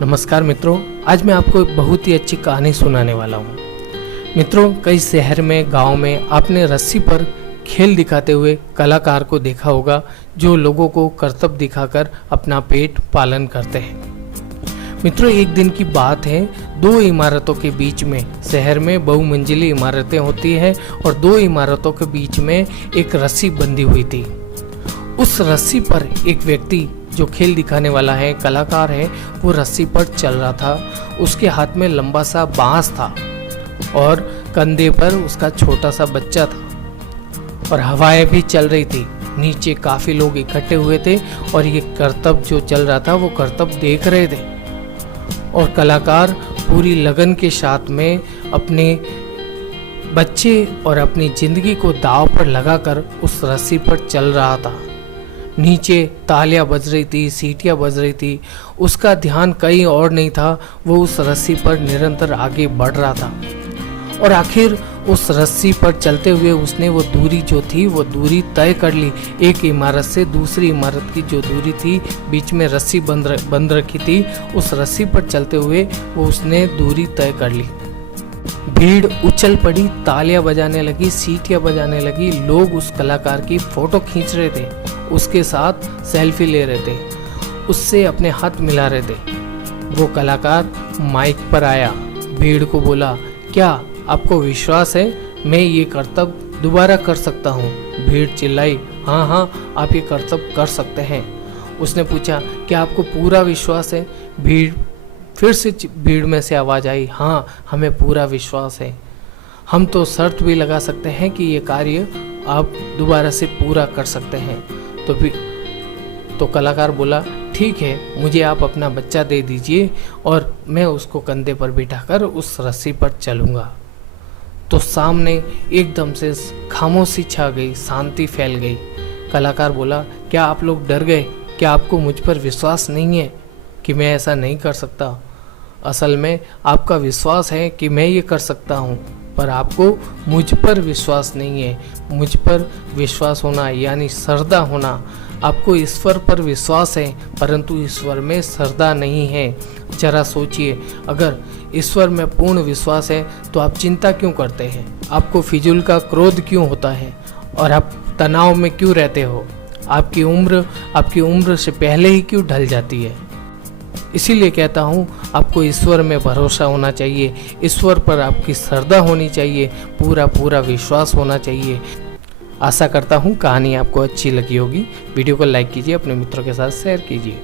नमस्कार मित्रों, आज मैं आपको एक बहुत ही अच्छी कहानी सुनाने वाला हूँ। मित्रों, कई शहर में, गांव में आपने रस्सी पर खेल दिखाते हुए कलाकार को देखा होगा जो लोगों को करतब दिखाकर अपना पेट पालन करते हैं। मित्रों, एक दिन की बात है, दो इमारतों के बीच में, शहर में बहुमंजिली इमारतें होती हैं और दो इमारतों के बीच में एक रस्सी बंधी हुई थी। उस रस्सी पर एक व्यक्ति जो खेल दिखाने वाला है, कलाकार है, वो रस्सी पर चल रहा था। उसके हाथ में लंबा सा बांस था और कंधे पर उसका छोटा सा बच्चा था और हवाएं भी चल रही थी। नीचे काफी लोग इकट्ठे हुए थे और ये करतब जो चल रहा था वो करतब देख रहे थे और कलाकार पूरी लगन के साथ में अपने बच्चे और अपनी जिंदगी को दांव पर लगाकर उस रस्सी पर चल रहा था। नीचे तालियां बज रही थी, सीटियां बज रही थी। उसका ध्यान कहीं और नहीं था, वो उस रस्सी पर निरंतर आगे बढ़ रहा था और आखिर उस रस्सी पर चलते हुए उसने वो दूरी जो थी वो दूरी तय कर ली। एक इमारत से दूसरी इमारत की जो दूरी थी, बीच में रस्सी बंद रखी थी, उस रस्सी पर चलते हुए वो उसने दूरी तय कर ली। भीड़ उछल पड़ी, तालियां बजाने लगी, सीटियां बजाने लगी। लोग उस कलाकार की फोटो खींच रहे थे, उसके साथ सेल्फी ले रहे थे, उससे अपने हाथ मिला रहे थे। वो कलाकार माइक पर आया, भीड़ को बोला, क्या आपको विश्वास है मैं ये करतब दोबारा कर सकता हूँ? भीड़ चिल्लाई, हाँ हाँ, आप ये करतब कर सकते हैं। उसने पूछा, क्या आपको पूरा विश्वास है? फिर से भीड़ में से आवाज़ आई, हाँ, हमें पूरा विश्वास है। हम तो शर्त भी लगा सकते हैं कि ये कार्य आप दोबारा से पूरा कर सकते हैं। तो कलाकार बोला, ठीक है, मुझे आप अपना बच्चा दे दीजिए और मैं उसको कंधे पर बिठाकर उस रस्सी पर चलूँगा। तो सामने एकदम से खामोशी छा गई, शांति फैल गई। कलाकार बोला, क्या आप लोग डर गए? क्या आपको मुझ पर विश्वास नहीं है कि मैं ऐसा नहीं कर सकता? असल में आपका विश्वास है कि मैं ये कर सकता हूँ, पर आपको मुझ पर विश्वास नहीं है। मुझ पर विश्वास होना यानी श्रद्धा होना। आपको ईश्वर पर विश्वास है, परंतु ईश्वर में श्रद्धा नहीं है। जरा सोचिए, अगर ईश्वर में पूर्ण विश्वास है तो आप चिंता क्यों करते हैं? आपको फिजूल का क्रोध क्यों होता है और आप तनाव में क्यों रहते हो? आपकी उम्र से पहले ही क्यों ढल जाती है? इसीलिए कहता हूँ, आपको ईश्वर में भरोसा होना चाहिए, ईश्वर पर आपकी श्रद्धा होनी चाहिए, पूरा विश्वास होना चाहिए। आशा करता हूँ कहानी आपको अच्छी लगी होगी। वीडियो को लाइक कीजिए, अपने मित्रों के साथ शेयर कीजिए।